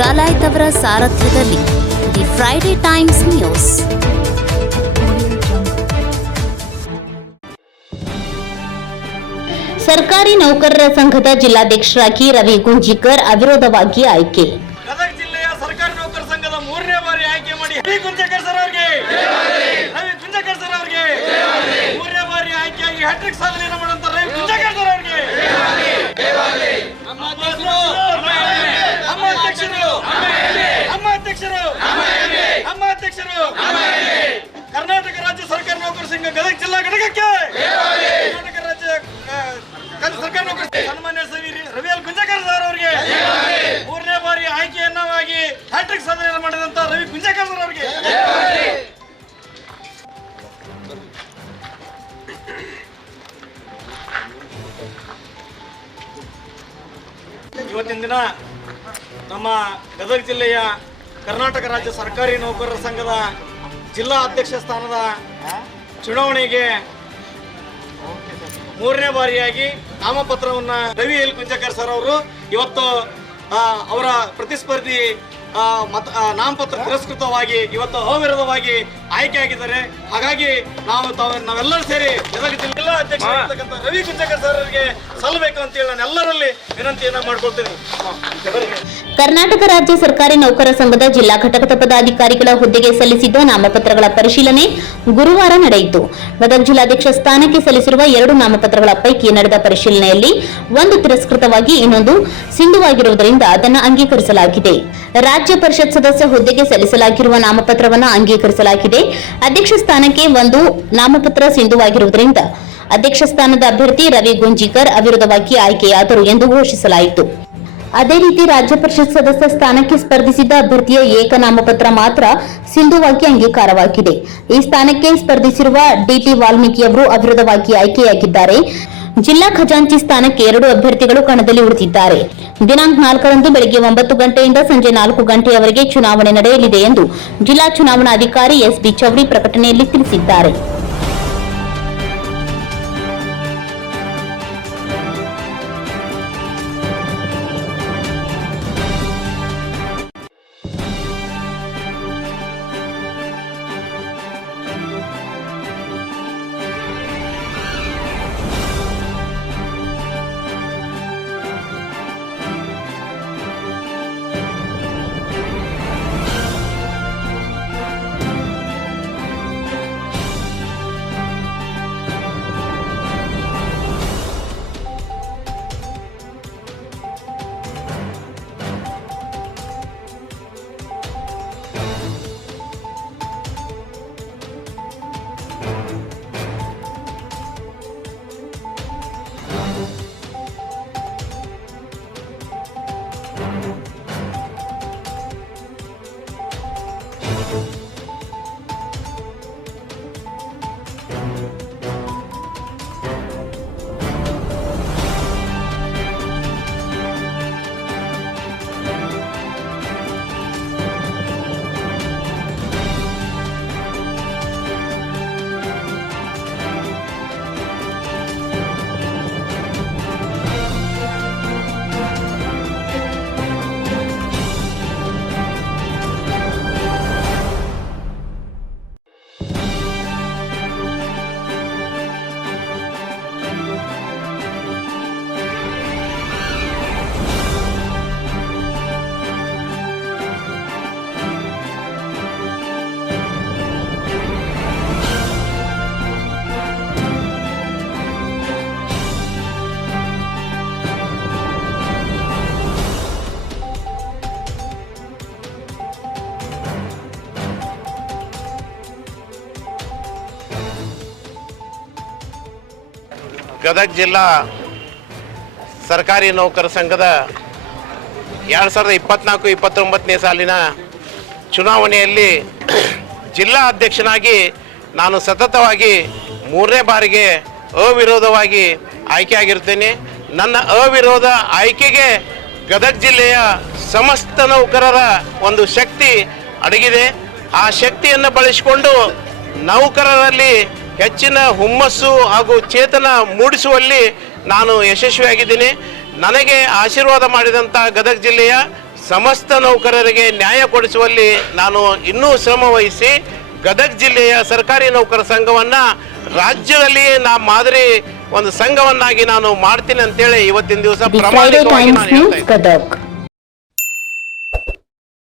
ಡಾಲಾಯ್ತ್ ಅವರ ಸಾರಥ್ಯದಲ್ಲಿ the Friday times news. ಸರ್ಕಾರಿ ನೌಕರರ ಸಂಘದ ಜಿಲ್ಲಾಧ್ಯಕ್ಷರಾಗಿ ರವಿ ಗುಂಜಿಕರ್ ಅವಿರೋಧವಾಗಿ ಆಯ್ಕೆ. ಗದಗ ಜಿಲ್ಲೆಯ ಸರ್ಕಾರಿ ನೌಕರ ಸಂಘದ 3ನೇ ಬಾರಿ ಆಯ್ಕೆ ಮಾಡಿ ರವಿ ಗುಂಜಿಕರ್ ಸರ್ ಅವರಿಗೆ 3ನೇ ಬಾರಿ ಆಯ್ಕೆಯಾಗಿ ಹ್ಯಾಟ್ರಿಕ್ ಸಾಧನೆ ಮಾಡುವಂತ ರವಿ ಗುಂಜಿಕರ್ ಸರ್ ಅವರಿಗೆ ನಮ್ಮ ಅಧ್ಯಕ್ಷರು ಕರ್ನಾಟಕ ರಾಜ್ಯ ಸರ್ಕಾರಿ ನೌಕರ ಸಂಘ ಗದಗ ಜಿಲ್ಲಾ ಘಟಕಕ್ಕೆ ಕರ್ನಾಟಕ ರಾಜ್ಯ ಸರ್ಕಾರಿ ನೌಕರ ಸನ್ಮಾನ್ಯ ರವಿ ಗುಂಜಿಕರ್ ಸರ್ ಅವರಿಗೆ 3ನೇ ಬಾರಿ ಆಯ್ಕೆಯನ್ನಾಗಿ ಹ್ಯಾಟ್ರಿಕ್ ಸಾಧನೆ ಮಾಡಿದಂತ ರವಿ ಗುಂಜಿಕರ್ ಸರ್ ಅವರಿಗೆ ಇವತ್ತಿನ ದಿನ ನಮ್ಮ ಗದಗ ಜಿಲ್ಲೆಯ ಕರ್ನಾಟಕ ರಾಜ್ಯ ಸರ್ಕಾರಿ ನೌಕರರ ಸಂಘದ ಜಿಲ್ಲಾ ಅಧ್ಯಕ್ಷ ಸ್ಥಾನದ ಚುನಾವಣೆಗೆ 3ನೇ ಬಾರಿಯಾಗಿ ನಾಮಪತ್ರವನ್ನು ರವಿ ಗುಂಜಿಕರ್ ಸರ್ ಅವರು ಇವತ್ತು ಅವರ ಪ್ರತಿಸ್ಪರ್ಧಿ ನಾಮಪತ್ರ ತಿರಸ್ಕೃತವಾಗಿ ಇವತ್ತು ಅವಿರೋಧವಾಗಿ ಆಯ್ಕೆಯಾಗಿದ್ದಾರೆ. ಹಾಗಾಗಿ ನಾವೆಲ್ಲರೂ ಸೇರಿ ಗದಗ ಜಿಲ್ಲಾ ಅಧ್ಯಕ್ಷರಾಗಿರ್ತಕ್ಕಂಥ ರವಿ ಗುಂಜಿಕರ್ ಸರ್ ಅವರಿಗೆ ಸಲ್ಲಬೇಕು ಅಂತೇಳಿ ನಾನು ಎಲ್ಲರಲ್ಲಿ ವಿನಂತಿಯನ್ನ ಮಾಡ್ಕೊಳ್ತೀನಿ. ಕರ್ನಾಟಕ ರಾಜ್ಯ ಸರ್ಕಾರಿ ನೌಕರ ಸಂಘದ ಜಿಲ್ಲಾ ಘಟಕದ ಪದಾಧಿಕಾರಿಗಳ ಹುದ್ದೆಗೆ ಸಲ್ಲಿಸಿದ್ದ ನಾಮಪತ್ರಗಳ ಪರಿಶೀಲನೆ ಗುರುವಾರ ನಡೆಯಿತು. ಗದಗ ಜಿಲ್ಲಾಧ್ಯಕ್ಷ ಸ್ಥಾನಕ್ಕೆ ಸಲ್ಲಿಸಿರುವ 2 ನಾಮಪತ್ರಗಳ ಪೈಕಿ ನಡೆದ ಪರಿಶೀಲನೆಯಲ್ಲಿ ಒಂದು ತಿರಸ್ಕೃತವಾಗಿ ಇನ್ನೊಂದು ಸಿಂಧುವಾಗಿರುವುದರಿಂದ ಅದನ್ನು ಅಂಗೀಕರಿಸಲಾಗಿದೆ. ರಾಜ್ಯ ಪರಿಷತ್ ಸದಸ್ಯ ಹುದ್ದೆಗೆ ಸಲ್ಲಿಸಲಾಗಿರುವ ನಾಮಪತ್ರವನ್ನು ಅಂಗೀಕರಿಸಲಾಗಿದೆ. ಅಧ್ಯಕ್ಷ ಸ್ಥಾನಕ್ಕೆ ಒಂದು ನಾಮಪತ್ರ ಸಿಂಧುವಾಗಿರುವುದರಿಂದ ಅಧ್ಯಕ್ಷ ಸ್ಥಾನದ ಅಭ್ಯರ್ಥಿ ರವಿ ಗುಂಜಿಕರ್ ಅವಿರೋಧವಾಗಿ ಆಯ್ಕೆಯಾದರು ಎಂದು ಘೋಷಿಸಲಾಯಿತು. ಅದೇ ರೀತಿ ರಾಜ್ಯ ಪರಿಷತ್ ಸದಸ್ಯ ಸ್ಥಾನಕ್ಕೆ ಸ್ಪರ್ಧಿಸಿದ್ದ ಅಭ್ಯರ್ಥಿಯ ಏಕ ನಾಮಪತ್ರ ಮಾತ್ರ ಸಿಂಧುವಾಗಿ ಅಂಗೀಕಾರವಾಗಿದೆ. ಈ ಸ್ಥಾನಕ್ಕೆ ಸ್ಪರ್ಧಿಸಿರುವ ಡಿಟಿ ವಾಲ್ಮೀಕಿ ಅವರು ಅವಿರೋಧವಾಗಿ ಆಯ್ಕೆಯಾಗಿದ್ದಾರೆ. ಜಿಲ್ಲಾ ಖಜಾಂಚಿ ಸ್ಥಾನಕ್ಕೆ 2 ಅಭ್ಯರ್ಥಿಗಳು ಕಣದಲ್ಲಿ ಉಳಿದಿದ್ದಾರೆ. ದಿನಾಂಕ 4ರಂದು ಬೆಳಗ್ಗೆ 9 ಗಂಟೆಯಿಂದ ಸಂಜೆ 4 ಗಂಟೆಯವರೆಗೆ ಚುನಾವಣೆ ನಡೆಯಲಿದೆ ಎಂದು ಜಿಲ್ಲಾ ಚುನಾವಣಾಧಿಕಾರಿ ಎಸ್ಬಿ ಚೌರಿ ಪ್ರಕಟಣೆಯಲ್ಲಿ ತಿಳಿಸಿದ್ದಾರೆ. ಗದಗ ಜಿಲ್ಲಾ ಸರ್ಕಾರಿ ನೌಕರ ಸಂಘದ 2024-29ನೇ ಸಾಲಿನ ಚುನಾವಣೆಯಲ್ಲಿ ಜಿಲ್ಲಾ ಅಧ್ಯಕ್ಷನಾಗಿ ನಾನು ಸತತವಾಗಿ 3ನೇ ಬಾರಿಗೆ ಅವಿರೋಧವಾಗಿ ಆಯ್ಕೆಯಾಗಿರ್ತೇನೆ. ನನ್ನ ಅವಿರೋಧ ಆಯ್ಕೆಗೆ ಗದಗ ಜಿಲ್ಲೆಯ ಸಮಸ್ತ ನೌಕರರ ಒಂದು ಶಕ್ತಿ ಅಡಗಿದೆ. ಆ ಶಕ್ತಿಯನ್ನು ಬಳಸಿಕೊಂಡು ನೌಕರರಲ್ಲಿ ಹೆಚ್ಚಿನ ಹುಮ್ಮಸ್ಸು ಹಾಗೂ ಚೇತನ ಮೂಡಿಸುವಲ್ಲಿ ನಾನು ಯಶಸ್ವಿಯಾಗಿದ್ದೀನಿ. ನನಗೆ ಆಶೀರ್ವಾದ ಮಾಡಿದಂಥ ಗದಗ ಜಿಲ್ಲೆಯ ಸಮಸ್ತ ನೌಕರರಿಗೆ ನ್ಯಾಯ ಕೊಡಿಸುವಲ್ಲಿ ನಾನು ಇನ್ನೂ ಶ್ರಮ ವಹಿಸಿ ಗದಗ ಜಿಲ್ಲೆಯ ಸರ್ಕಾರಿ ನೌಕರ ಸಂಘವನ್ನ ರಾಜ್ಯದಲ್ಲಿ ಮಾದರಿ ಒಂದು ಸಂಘವನ್ನಾಗಿ ನಾನು ಮಾಡ್ತೀನಿ ಅಂತೇಳಿ ಇವತ್ತಿನ ದಿವಸ ದಿ ಫ್ರೈಡೆ ಪ್ರಾಮಾಣಿಕವಾಗಿ ಟೈಮ್ಸ್ ನಾನು ಹೇಳ್ತಾ ನ್ಯೂಸ್ ಇದ್ದೀನಿ. ಗದಗ್.